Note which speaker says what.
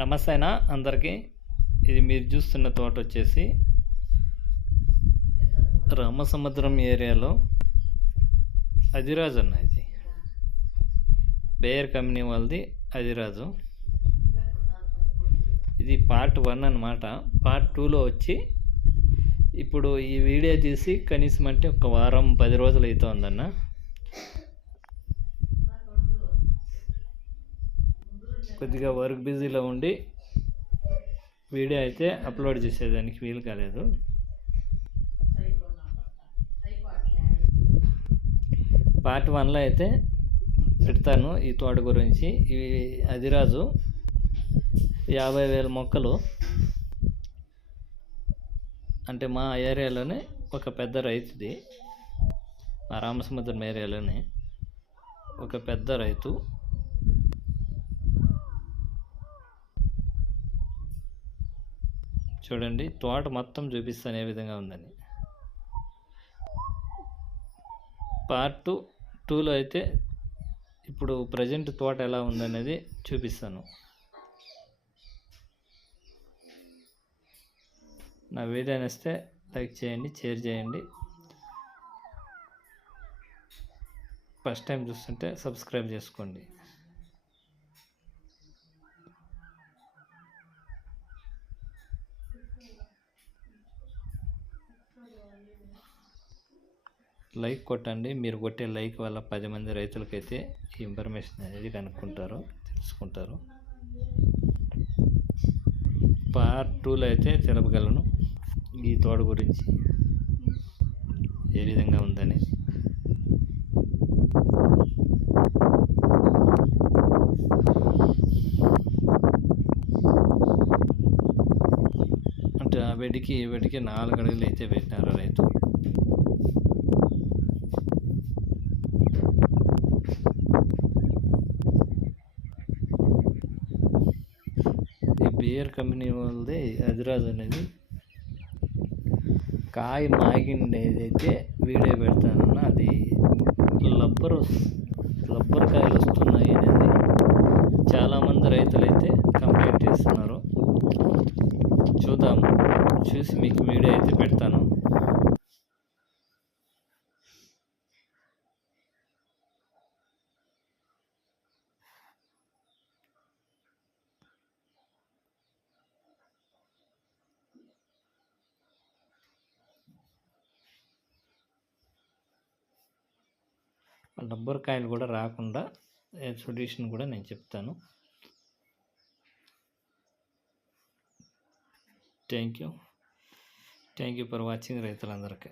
Speaker 1: నమస్తే అందరికీ. ఇది మీరు చూస్తున్న తోట వచ్చేసి రామసముద్రం ఏరియాలో అదిరాజు అన్న ఇది. బేయర్ కంపెనీ వాళ్ళది అదిరాజు. ఇది పార్ట్ వన్ అన్నమాట. పార్ట్ టూలో వచ్చి ఇప్పుడు ఈ వీడియో తీసి కనీసం అంటే ఒక వారం పది రోజులు అవుతుందన్న కొద్దిగా వర్క్ బిజీలో ఉండి వీడియో అయితే అప్లోడ్ చేసేదానికి వీలు కాలేదు. పార్ట్ వన్లో అయితే పెడతాను ఈ తోట గురించి. ఇవి అదిరాజు యాభై వేల మొక్కలు అంటే మా ఏరియాలోనే ఒక పెద్ద రైతుది. మా రామసముద్రం ఏరియాలోనే ఒక పెద్ద రైతు. చూడండి తోట మొత్తం చూపిస్తాను ఏ విధంగా ఉందని. పార్ట్ టూ టూలో అయితే ఇప్పుడు ప్రజెంట్ తోట ఎలా ఉందనేది చూపిస్తాను. నా వీడియో నచ్చితే లైక్ చేయండి షేర్ చేయండి. ఫస్ట్ టైం చూస్తుంటే సబ్స్క్రైబ్ చేసుకోండి. లైక్ కొట్టండి. మీరు కొట్టే లైక్ వల్ల పది మంది రైతులకైతే ఈ ఇన్ఫర్మేషన్ అనేది కనుక్కుంటారు తెలుసుకుంటారు. పార్ట్ టూలో అయితే తెలపగలను. ఈ తోట గురించి ఏ విధంగా ఉందని అంటే ఆ బెడ్కి ఈ బెడ్కి నాలుగు అడుగులు అయితే పెట్టినారు రైతు. ఈ బియర్ కంపెనీ వాళ్ళది అదిరాజ్ అనేది కాయ మాగిండేదైతే వీడియో పెడతానన్న అది లబ్బరు లబ్బర్ కాయలు వస్తున్నాయి అనేది చాలామంది రైతులైతే కంప్లైంట్ చేస్తున్నారు. చూద్దాం. చూసి మీకు వీడియో అయితే పెడతాను. రబ్బర్ కాయలు కూడా రాకుండా సొల్యూషన్ కూడా నేను చెప్తాను. thank you thank you for watching రైతులందరికీ